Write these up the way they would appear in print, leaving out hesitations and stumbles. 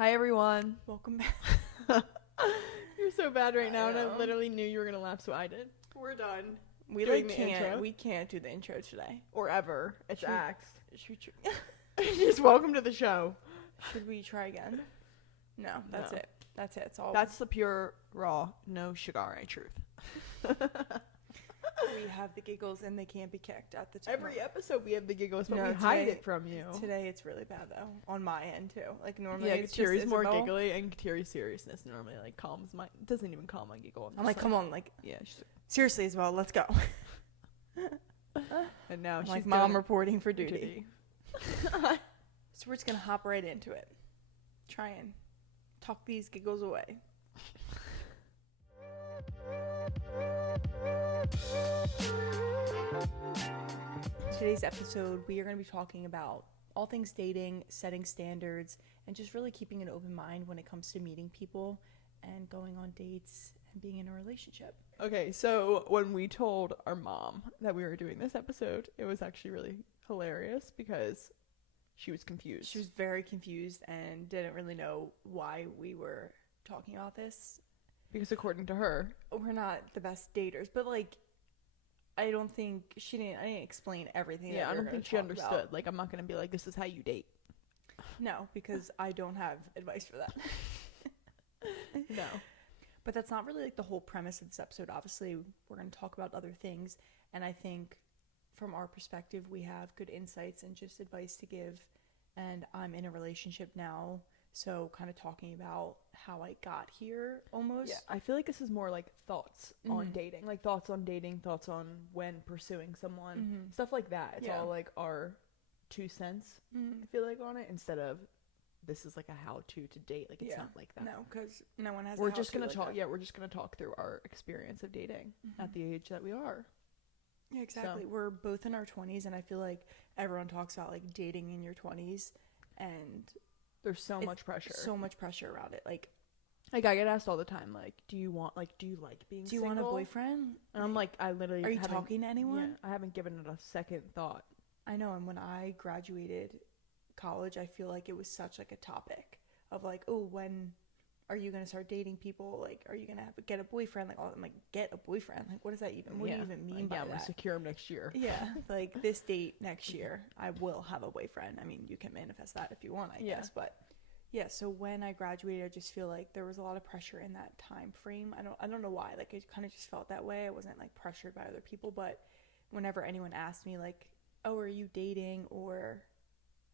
Hi everyone. Welcome back. You're so bad right now, I and I know. literally knew you were gonna laugh, so I did. We're done. We Doing like the can't. intro? We can't do the intro today. Or ever. It's Should we- axed. Should Just welcome to the show. should we try again? No, that's No. it. That's it. It's all. That's the pure, raw, no shigare truth. We have the giggles and they can't be kicked at the time. Every episode we have the giggles, but No, we hide today- it from you. Today it's really bad though on my end too. Like normally Yeah, it's just Katiri's more Isabel. giggly, and Katiri's seriousness normally like calms my. Doesn't even calm my giggle. I'm like, come on, like Yeah, she's seriously, Isabel, let's go. and now I'm she's like mom doing reporting for duty. duty. So we're just gonna hop right into it. Try and talk these giggles away. Today's episode, we are going to be talking about all things dating, setting standards, and just really keeping an open mind when it comes to meeting people and going on dates and being in a relationship. Okay, so when we told our mom that we were doing this episode, it was actually really hilarious because she was confused. She was very confused and didn't really know why we were talking about this. Because according to her, We're not the best daters, but like, I don't think I didn't explain everything. yeah, that I we were don't gonna think she talk understood. about. Like, I'm not gonna be like, this is how you date. No, because I don't have advice for that. No. But that's not really like the whole premise of this episode. Obviously, we're going to talk about other things, and I think from our perspective, we have good insights and just advice to give. And I'm in a relationship now, so kind of talking about how I got here almost. Yeah, I feel like this is more like thoughts on Mhm. dating, like thoughts on dating, thoughts on when pursuing someone, Mhm. stuff like that. It's Yeah. all like our 2 cents. I Mm. feel like on it instead of this is like a how-to to date. Like it's Yeah. not like that. No, because no one has. We're a just how-to gonna like talk. that. Yeah, we're just gonna talk through our experience of dating at Mhm. the age that we are. Yeah, exactly. We're both in our 20s, and I feel like everyone talks about like dating in your 20s, and There's so It's much pressure. so much pressure around it. Like, Like I get asked all the time, like, do you like being do you single? want a boyfriend? And I'm like, I literally Are you haven't- talking to anyone? Yeah, I haven't given it a second thought. I know, and when I graduated college, I feel like it was such like a topic of like, oh, when are you gonna start dating people? Like, are you gonna get a boyfriend? Like, I'm like, get a boyfriend? Like, what does that even? What do you even mean like, by yeah, I'm gonna that? secure him next year. Yeah, like this date next year, I will have a boyfriend. I mean, you can manifest that if you want, I Yeah. guess. But yeah, so when I graduated, I just feel like there was a lot of pressure in that time frame. I don't know why. Like, it kind of just felt that way. I wasn't like pressured by other people, but whenever anyone asked me like, "Oh, are you dating?" or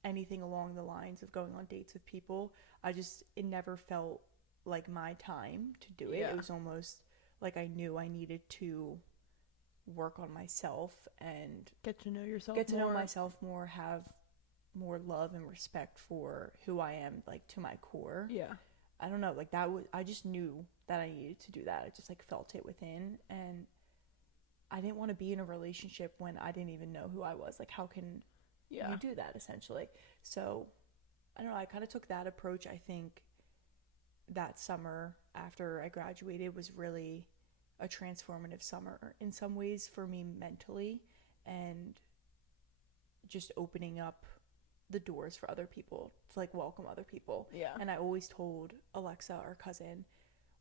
anything along the lines of going on dates with people, it never felt like my time to do it. Yeah. It was almost like I knew I needed to work on myself and Get to know yourself. get to know more. myself more, have more love and respect for who I am, like to my core. Yeah. I don't know, like I just knew that I needed to do that. I just like felt it within, and I didn't want to be in a relationship when I didn't even know who I was. Like, how can Yeah. you do that essentially? So I don't know, I kind of took that approach. I think that summer after I graduated was really a transformative summer in some ways for me mentally, and just opening up the doors for other people to like welcome other people. Yeah. And I always told Alexa, our cousin,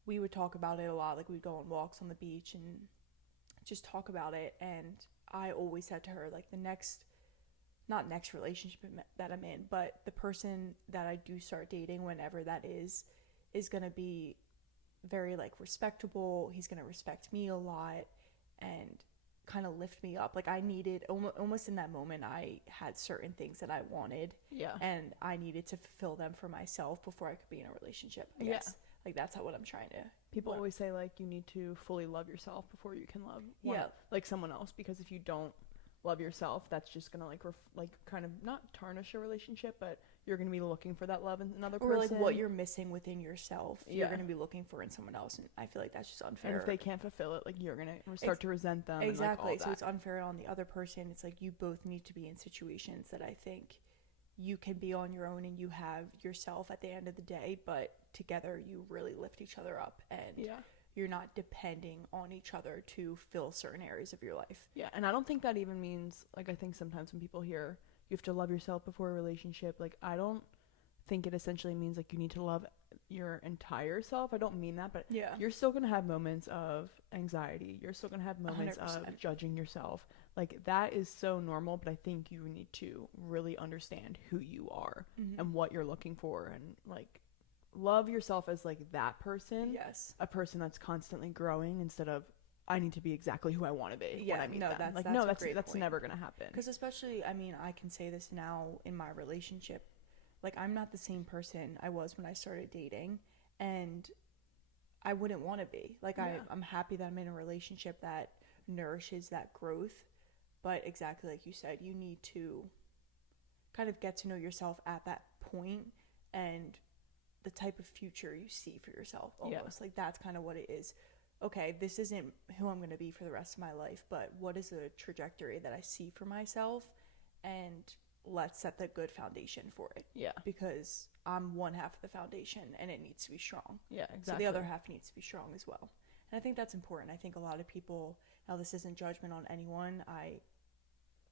we would talk about it a lot. Like, we'd go on walks on the beach and just talk about it. And I always said to her, like, not next relationship that I'm in, but the person that I do start dating, whenever that is going to be very like respectable. He's going to respect me a lot and kind of lift me up. Like, I needed almost in that moment, I had certain things that I wanted, Yeah. and I needed to fulfill them for myself before I could be in a relationship, I Yeah. guess. Like, that's what I'm trying to. People Well- always say like you need to fully love yourself before you can love Yeah. like someone else, because if you don't love yourself, that's just gonna like kind of not tarnish a relationship, but you're gonna be looking for that love in another Or like person. what you're missing within yourself, you're Yeah. going to be looking for in someone else, and I feel like that's just and unfair. if they can't fulfill it, like you're gonna start to resent them. Exactly. And, like, So all it's that. unfair on the other person. It's like you both need to be in situations that I think you can be on your own and you have yourself at the end of the day, but together you really lift each other up, and Yeah. you're not depending on each other to fill certain areas of your life. Yeah, and I don't think that even means, like, I think sometimes when people hear you have to love yourself before a relationship, like, I don't think it essentially means like you need to love your entire self. I don't mean that, but Yeah. you're still going to have moments of anxiety. You're still going to have moments of 100%. judging yourself. Like that is so normal, but I think you need to really understand who you are Mhm. and what you're looking for, and like love yourself as like that person, Yes. a person that's constantly growing instead of I need to be exactly who I want to be when Yeah, I meet no, them. that's- Like that's no, a that's great that's point. never going to happen. Because especially, I mean, I can say this now in my relationship. Like, I'm not the same person I was when I started dating, and I wouldn't want to be. Like, Yeah. I'm happy that I'm in a relationship that nourishes that growth. But exactly like you said, you need to kind of get to know yourself at that point and the type of future you see for yourself almost. Like, that's kind of what it is. Okay, this isn't who I'm going to be for the rest of my life, but what is a trajectory that I see for myself? And let's set the good foundation for it. Yeah. Because I'm one half of the foundation and it needs to be strong. Yeah, exactly. So the other half needs to be strong as well. And I think that's important. I think a lot of people, now this isn't judgment on anyone. I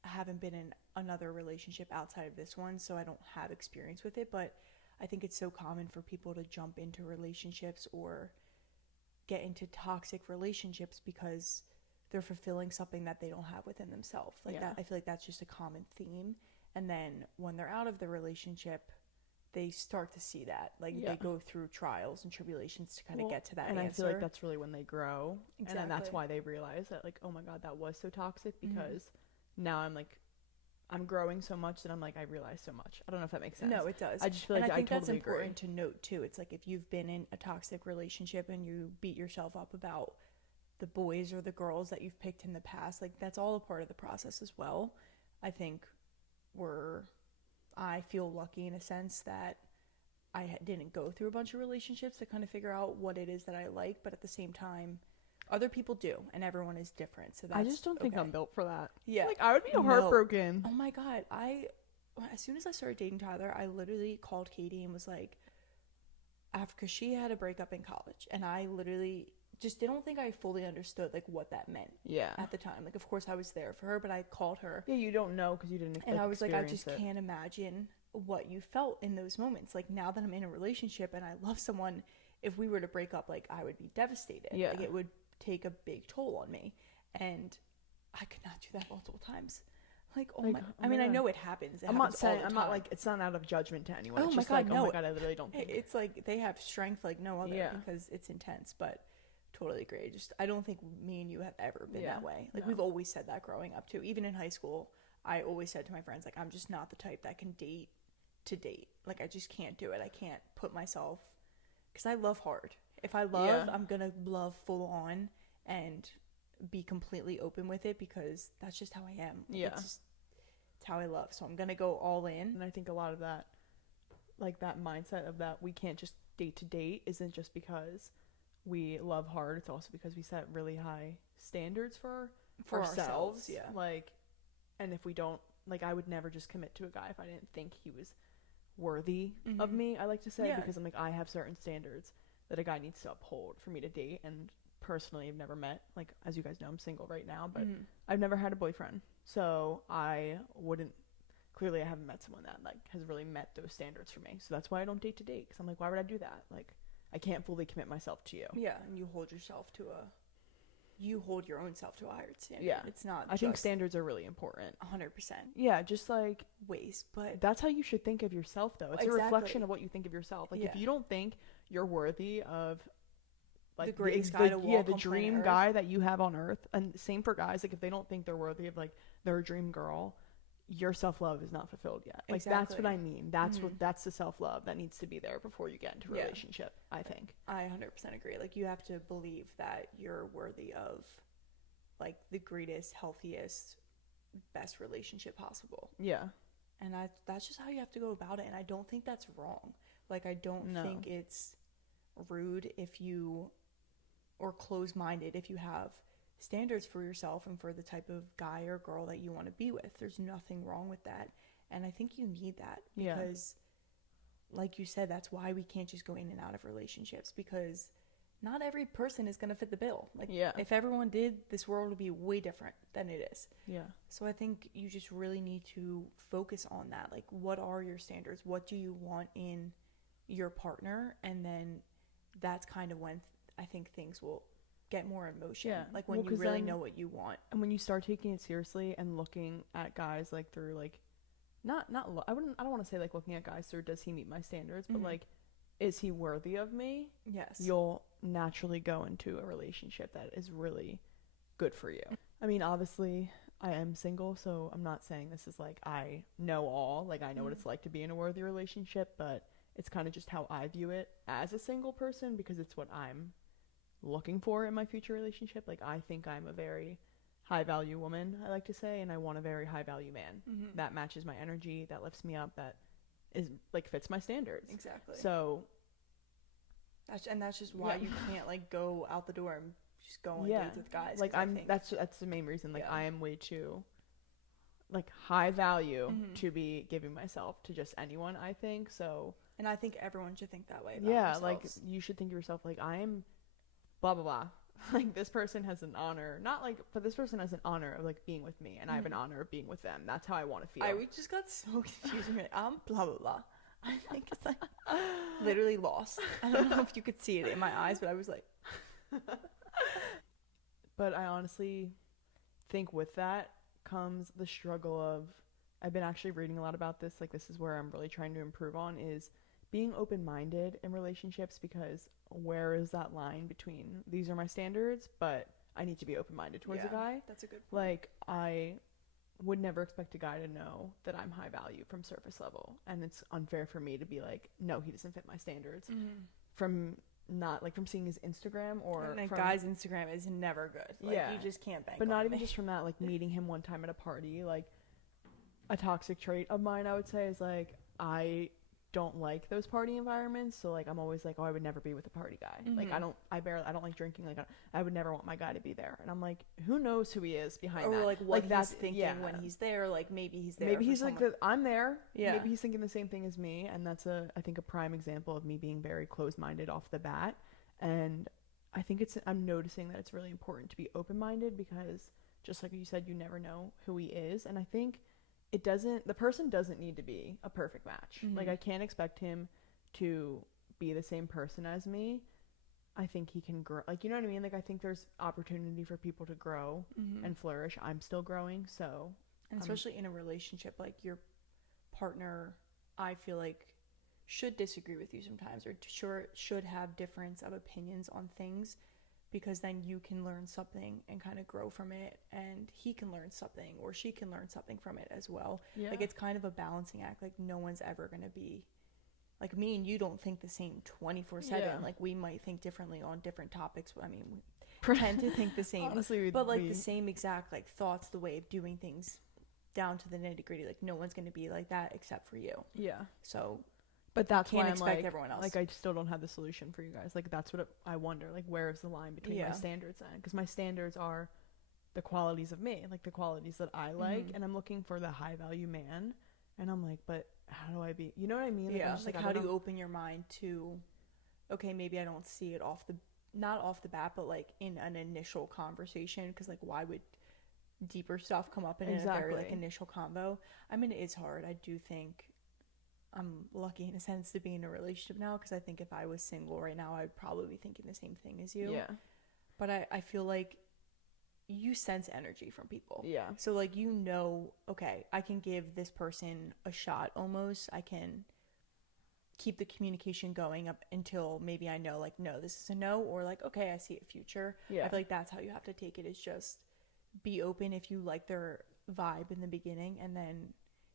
haven't been in another relationship outside of this one, so I don't have experience with it, but I think it's so common for people to jump into relationships or get into toxic relationships because they're fulfilling something that they don't have within themselves. Like that, I feel like that's just a common theme. And then when they're out of the relationship, they start to see that. Like they go through trials and tribulations to kind of get to that and answer. I feel like that's really when they grow. Exactly. And then that's why they realize that like, oh my God, that was so toxic, because now I'm growing so much that I'm like, I realize so much. I don't know if that makes sense. No, it does. I just feel like I think totally that's important agree. to note too. It's like if you've been in a toxic relationship and you beat yourself up about the boys or the girls that you've picked in the past, like that's all a part of the process as well. I think I feel lucky in a sense that I didn't go through a bunch of relationships to kind of figure out what it is that I like, but at the same time, other people do, and everyone is different. So that's I just don't think I'm built for that. Yeah. Like I would be heartbroken. Oh my God. As soon as I started dating Tyler, I literally called Katie and was like, because she had a breakup in college, and I literally just didn't think I fully understood like what that meant. Yeah. At the time, like of course I was there for her, but I called her. Yeah, you don't know because you didn't. And I was like, I just can't imagine what you felt in those moments. Like now that I'm in a relationship and I love someone, if we were to break up, like I would be devastated. Yeah. Like it would take a big toll on me, and I could not do that multiple times. Like, oh my! I mean, I know it happens. I'm not saying I'm not like it's not out of judgment to anyone. Oh it's my just God, like, no. oh my God, I literally don't think it's like they have strength like no other. Yeah. Because it's intense, but totally agree. I don't think me and you have ever been that way. Like No. we've always said that growing up too. Even in high school, I always said to my friends, like I'm just not the type that can date to date. Like I just can't do it. I can't put myself, because I love hard. If I love, I'm gonna love full on and be completely open with it, because that's just how I am. Yeah. It's how I love. So I'm gonna go all in. And I think a lot of that, like that mindset of that we can't just date to date, isn't just because we love hard. It's also because we set really high standards for ourselves. Yeah. Like, and if we don't, like, I would never just commit to a guy if I didn't think he was worthy of me, I like to say, because I'm like, I have certain standards that a guy needs to uphold for me to date. And personally, I've never met, like, as you guys know, I'm single right now, but I've never had a boyfriend. So I haven't met someone that like has really met those standards for me. So that's why I don't date to date, because I'm like, why would I do that? Like, I can't fully commit myself to you. Yeah, and you hold your own self to a higher standard. Yeah. It's not I think standards are really important. 100% Yeah, just like ways, but that's how you should think of yourself, though. It's a reflection of what you think of yourself. Like, if you don't think you're worthy of like the greatest guy to walk the on dream planet guy that you have on earth, and same for guys, like if they don't think they're worthy of like their dream girl, your self-love is not fulfilled yet. Like that's what I mean. That's that's the self-love that needs to be there before you get into a relationship, I think. I 100% agree. Like you have to believe that you're worthy of like the greatest, healthiest, best relationship possible. Yeah. And that's just how you have to go about it, and I don't think that's wrong. Like I don't think it's rude or close-minded if you have standards for yourself and for the type of guy or girl that you want to be with. There's nothing wrong with that, and I think you need that, because like you said, that's why we can't just go in and out of relationships, because not every person is going to fit the bill. Like, yeah. if everyone did, this world would be way different than it is. Yeah. So I think you just really need to focus on that. Like, what are your standards? What do you want in your partner? And then that's kind of when I think things will get more in motion. Yeah. Like, when you really know what you want. And when you start taking it seriously and looking at guys, like, through, like, I don't want to say, like, looking at guys through, does he meet my standards? But, like, is he worthy of me? Yes. You'll naturally go into a relationship that is really good for you. I mean, obviously, I am single, so I'm not saying this is like I know all. Like, I know what it's like to be in a worthy relationship, but it's kind of just how I view it as a single person, because it's what I'm looking for in my future relationship. Like, I think I'm a very high value woman, I like to say, and I want a very high value man that matches my energy, that lifts me up, that is like fits my standards. Exactly. So that's just why you can't like go out the door and just go on dates with guys. Like, that's the main reason. Like, I am way too like high value to be giving myself to just anyone, I think. So, and I think everyone should think that way about themselves. Like, you should think to yourself, like, I am blah blah blah. Like, this person has an honor, but this person has an honor of like being with me, and I have an honor of being with them. That's how I want to feel. We just got so confused. I'm blah blah blah. I think it's like literally lost. I don't know if you could see it in my eyes, but I was like. But I honestly think with that comes the struggle of, I've been actually reading a lot about this. Like, this is where I'm really trying to improve on, is being open-minded in relationships, because where is that line between these are my standards, but I need to be open-minded towards a guy? That's a good point. Like, I would never expect a guy to know that I'm high value from surface level, and it's unfair for me to be like, no, he doesn't fit my standards from seeing his Instagram, or and a guy's Instagram is never good. Like, you just can't bank but not on even me. just from that, like meeting him one time at a party. Like, a toxic trait of mine, I would say, is like, I don't like those party environments. So like, I'm always like, oh, I would never be with a party guy. Like, I don't like drinking. Like, I would never want my guy to be there. And I'm like, who knows who he is behind that? Or like what he's thinking when he's there. Like, maybe he's there. Maybe he's like, I'm there. Yeah. Maybe he's thinking the same thing as me. And that's I think a prime example of me being very closed-minded off the bat. And I think I'm noticing that it's really important to be open-minded, because just like you said, you never know who he is. And I think the person doesn't need to be a perfect match. Like, I can't expect him to be the same person as me. I think he can grow. Like, you know what I mean? Like, I think there's opportunity for people to grow and flourish. I'm still growing, so. And especially in a relationship, like, your partner, I feel like, should disagree with you sometimes, or should have difference of opinions on things, because then you can learn something and kind of grow from it, and he can learn something, or she can learn something from it as well. Like, it's kind of a balancing act. Like, no one's ever going to be like, me and you don't think the same 24/7. Like, we might think differently on different topics. I mean, we tend to think the same. Honestly, but like the same exact like thoughts, the way of doing things down to the nitty-gritty. Like, no one's going to be like that except for you. So, but that's can't why I'm expect like, everyone else. Like, I still don't have the solution for you guys. Like, that's what I wonder. Like, where is the line between my standards then? Because my standards are the qualities of me, like the qualities that I like, and I'm looking for the high value man. And I'm like, but how do I be? You know what I mean? Like, I'm just like how do you open your mind to, okay, maybe I don't see it not off the bat, but like in an initial conversation, because like, why would deeper stuff come up in a very like initial convo? I mean, it is hard. I do think I'm lucky in a sense to be in a relationship now, because I think if I was single right now, I'd probably be thinking the same thing as you. But I feel like you sense energy from people. So like, you know, okay, I can give this person a shot almost. I can keep the communication going up until maybe I know, like, no, this is a no, or like, okay, I see a future. I feel like that's how you have to take it, is just be open if you like their vibe in the beginning, and then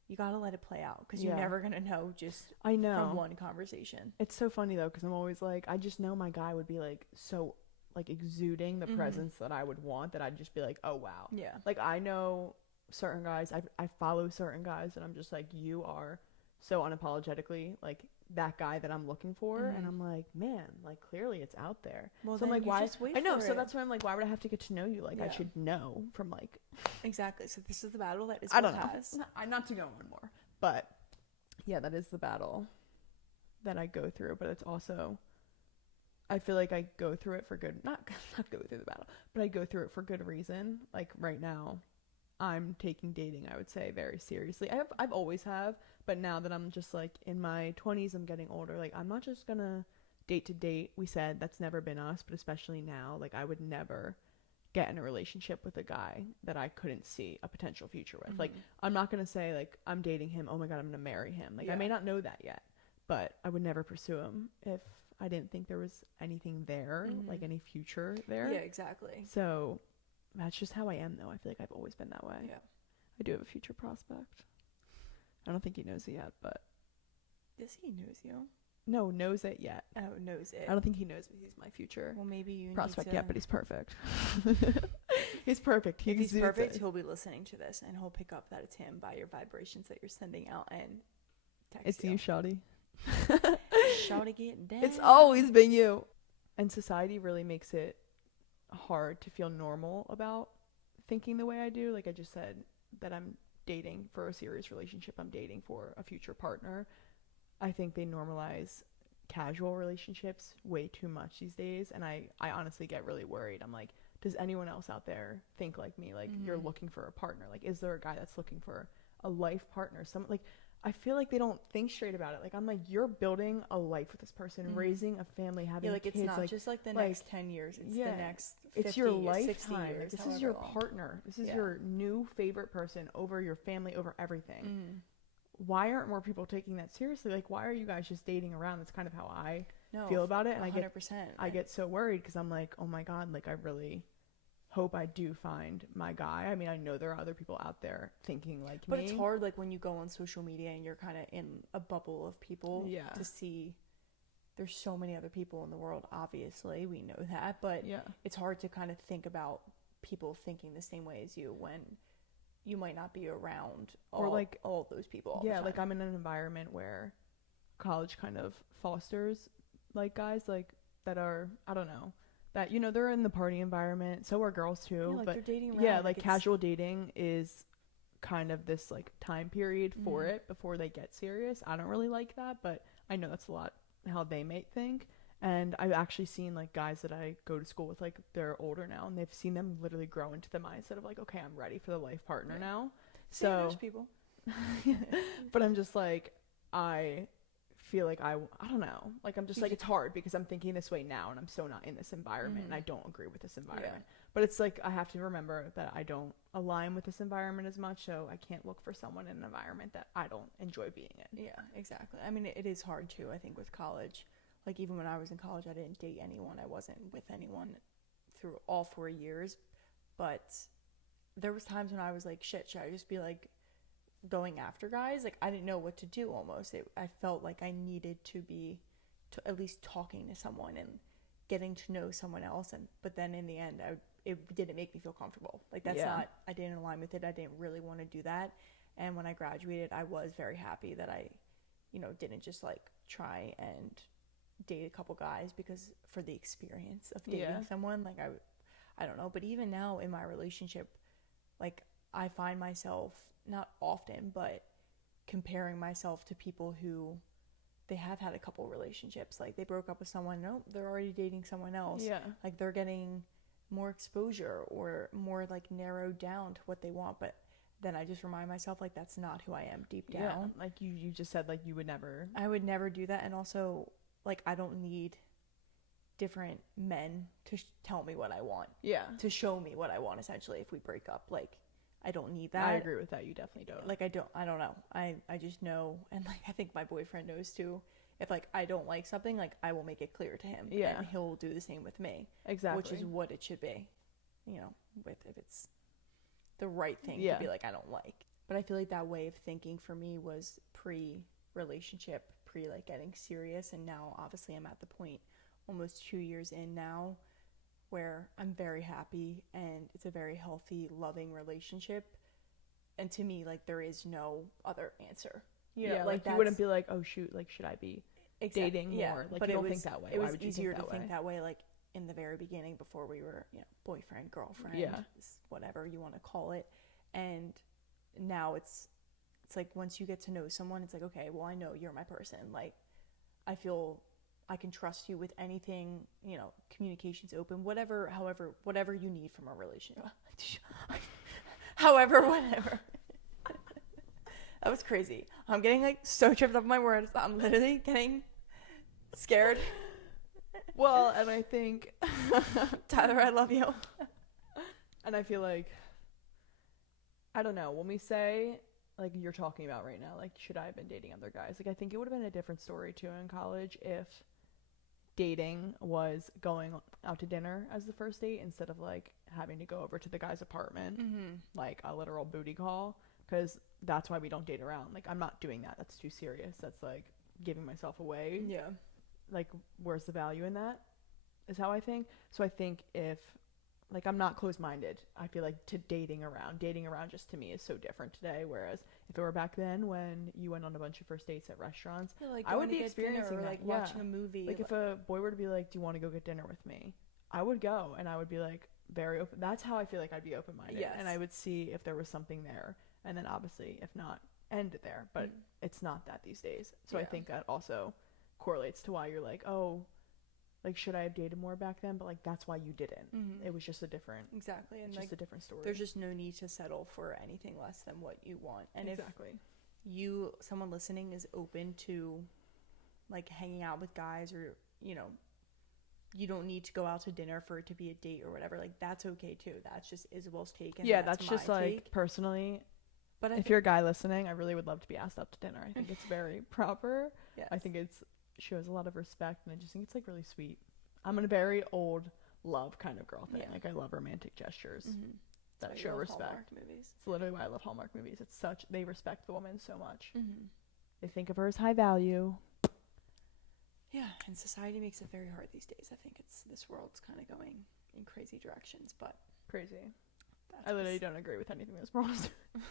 you gotta let it play out, because you're never gonna know just from one conversation. It's so funny though, because I'm always like, I just know my guy would be like so like exuding the presence that I would want, that I'd just be like, oh wow. Like, I know certain guys, I follow certain guys, and I'm just like, you are so unapologetically like that guy that I'm looking for. And I'm like, man, like, clearly it's out there. Well, so I'm like, why? Just wait I know. for so it. that's why I'm like, why would I have to get to know you? Like, I should know from like. Exactly. So this is the battle that is. I don't know. Not to go on more, but yeah, that is the battle that I go through. But it's also, I feel like I go through it for good, not go through the battle, but I go through it for good reason. Like right now, I'm taking dating, I would say, very seriously. I've always have, but now that I'm just like in my 20s, I'm getting older. Like I'm not just gonna date to date. We said that's never been us, but especially now, like I would never get in a relationship with a guy that I couldn't see a potential future with. Like I'm not gonna say like I'm dating him, oh my god, I'm gonna marry him. Like I may not know that yet, but I would never pursue him if I didn't think there was anything there, like any future there. Yeah, exactly. So that's just how I am, though. I feel like I've always been that way. Yeah. I do have a future prospect. I don't think he knows it yet, but... Yes, he knows you. No, knows it yet. Oh, knows it. I don't think he knows he's my future well, maybe you prospect need to... yet, but he's perfect. He's perfect. If he's perfect, he'll be listening to this, and he'll pick up that it's him by your vibrations that you're sending out and text It's you, shawty. Shawty getting down. It's always been you. And society really makes it hard to feel normal about thinking the way I do. Like I just said, that I'm dating for a serious relationship. I'm dating for a future partner. I think they normalize casual relationships way too much these days. And I honestly get really worried. I'm like, does anyone else out there think like me? Like you're looking for a partner. Like, is there a guy that's looking for a life partner? Someone like, I feel like they don't think straight about it. Like, I'm like, you're building a life with this person, raising a family, having like kids. It's not just like the next 10 years. It's the next 50, it's your 60 lifetime. years. This is your partner. This is your new favorite person over your family, over everything. Why aren't more people taking that seriously? Like, why are you guys just dating around? That's kind of how I feel about it. And 100%. I get so worried because I'm like, oh my God, like I really hope I do find my guy. I mean, I know there are other people out there thinking like but me. But it's hard, like, when you go on social media and you're kind of in a bubble of people to see there's so many other people in the world, obviously. We know that. But it's hard to kind of think about people thinking the same way as you when you might not be around all those people all the time. Like I'm in an environment where college kind of fosters, like, guys, like, that are, I don't know, that, you know, they're in the party environment. So are girls too. Yeah, like but they're dating around. Yeah, like casual dating is kind of this like time period for it before they get serious. I don't really like that, but I know that's a lot how they may think. And I've actually seen like guys that I go to school with, like they're older now, and they've seen them literally grow into the mindset of like, okay, I'm ready for the life partner now. So people. But I'm just like, I feel like I don't know, like I'm just like, it's hard because I'm thinking this way now and I'm so not in this environment and I don't agree with this environment. But it's like I have to remember that I don't align with this environment as much, so I can't look for someone in an environment that I don't enjoy being in. Yeah, exactly. I mean, it is hard too, I think, with college. Like even when I was in college, I didn't date anyone. I wasn't with anyone through all 4 years. But there was times when I was like, shit, should I just be like going after guys? Like I didn't know what to do almost. I felt like I needed to be at least talking to someone and getting to know someone else. But then in the end, it didn't make me feel comfortable. Like that's not, I didn't align with it. I didn't really want to do that. And when I graduated, I was very happy that I, you know, didn't just like try and date a couple guys because for the experience of dating someone. Like I don't know, but even now in my relationship, like I find myself not often, but comparing myself to people who they have had a couple relationships. Like they broke up with someone, no, they're already dating someone else. Like they're getting more exposure or more like narrowed down to what they want. But then I just remind myself like that's not who I am deep down. Like you just said, like you would never. I would never do that. And also like I don't need different men to tell me what I want. To show me what I want essentially if we break up. Like I don't need that. I agree with that. You definitely don't. Like I don't know. I just know, and like I think my boyfriend knows too. If like I don't like something, like I will make it clear to him. And he'll do the same with me. Exactly. Which is what it should be. You know, if it's the right thing to be like I don't like. But I feel like that way of thinking for me was pre-relationship, like getting serious, and now obviously I'm at the point almost 2 years in now where I'm very happy and it's a very healthy, loving relationship. And to me, like there is no other answer. You know, like you wouldn't be like, oh shoot, like should I be dating more? Like but you don't think that way. It was Why would you easier to think that way, like in the very beginning before we were, you know, boyfriend, girlfriend, whatever you want to call it. And now it's like once you get to know someone, it's like, okay, well I know you're my person. Like I feel I can trust you with anything, you know, communication's open, whatever you need from a relationship. However, whatever. That was crazy. I'm getting like so tripped up on my words. I'm literally getting scared. Well, and I think Tyler, I love you. And I feel like, I don't know, when we say, like you're talking about right now, like should I have been dating other guys? Like I think it would have been a different story too in college if dating was going out to dinner as the first date instead of like having to go over to the guy's apartment, like a literal booty call, because that's why we don't date around. Like I'm not doing that. That's too serious. That's like giving myself away. Yeah. Like where's the value in that is how I think. So I think if like I'm not closed-minded, I feel like to dating around just to me is so different today, whereas if it were back then when you went on a bunch of first dates at restaurants, like I would be experiencing or that. like watching a movie. Like if a boy were to be like, do you want to go get dinner with me, I would go, and I would be like very open. That's how I feel like I'd be open-minded. Yes. And I would see if there was something there, and then obviously if not, end it there. But it's not that these days. So I think that also correlates to why you're like, oh, like should I have dated more back then? But like that's why you didn't. It was just a different and just a different story. There's just no need to settle for anything less than what you want. And if someone listening is open to like hanging out with guys, or you know, you don't need to go out to dinner for it to be a date or whatever, like that's okay too. That's just Isabel's take, and that's just like personally. But if you're a guy listening, I really would love to be asked out to dinner. I think it's very proper. I think it's shows a lot of respect, and I just think it's like really sweet. I'm a very old love kind of girl thing. Like I love romantic gestures that show respect. Hallmark movies. It's literally why I love Hallmark movies. It's such, they respect the woman so much. They think of her as high value. Yeah, and society makes it very hard these days. I think this world's kind of going in crazy directions, but crazy. I literally don't agree with anything this world is doing.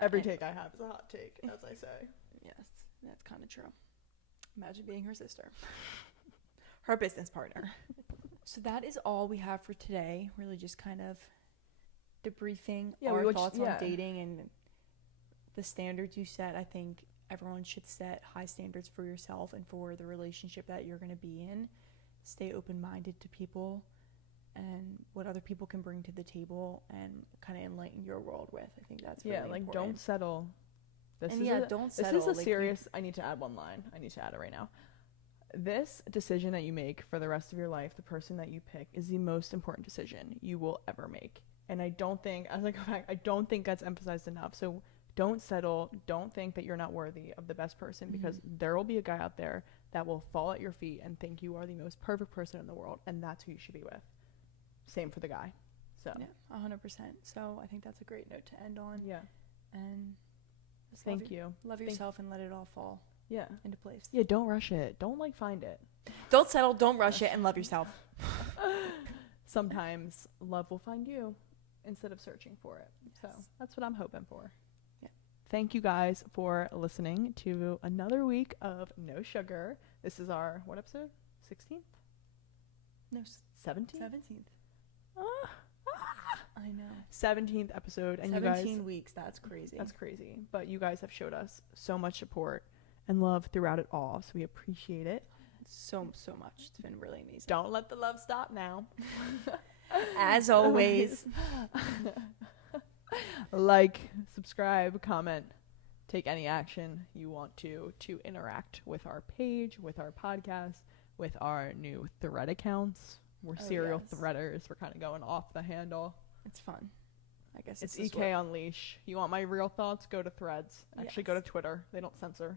Every take I have is a hot take, as I say. Yes, that's kind of true. Imagine being her sister. Her business partner. So that is all we have for today. Really just kind of debriefing our thoughts on dating and the standards you set. I think everyone should set high standards for yourself and for the relationship that you're going to be in. Stay open-minded to people and what other people can bring to the table, and kind of enlighten your world with. I think that's really important. Don't settle. Don't settle. This is a serious. I need to add one line. I need to add it right now. This decision that you make for the rest of your life, the person that you pick, is the most important decision you will ever make. And I don't think, as I go back, I don't think that's emphasized enough. So don't settle. Don't think that you're not worthy of the best person, because there will be a guy out there that will fall at your feet and think you are the most perfect person in the world, and that's who you should be with. Same for the guy. So 100%. So I think that's a great note to end on. Yeah. And thank you. Love yourself and let it all fall into place. Yeah, don't rush it. Don't find it. Don't settle, don't rush it, and love yourself. Sometimes love will find you instead of searching for it. Yes. So that's what I'm hoping for. Yeah. Thank you guys for listening to another week of No Sugar. This is our, what episode? 16th? No, 17th? 17th. I know. 17th episode. And 17 weeks. That's crazy. That's crazy. But you guys have showed us so much support and love throughout it all. So we appreciate it. So much. It's been really amazing. Don't let the love stop now. As always. Like, subscribe, comment, take any action you want to interact with our page, with our podcast, with our new Thread accounts. We're serial threaders. We're kind of going off the handle. It's fun. I guess it's EK Unleash. You want my real thoughts? Go to Threads. Actually, go to Twitter. They don't censor.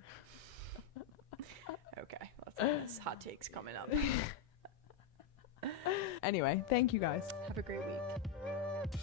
Okay. That's hot takes coming up. Anyway, thank you guys. Have a great week.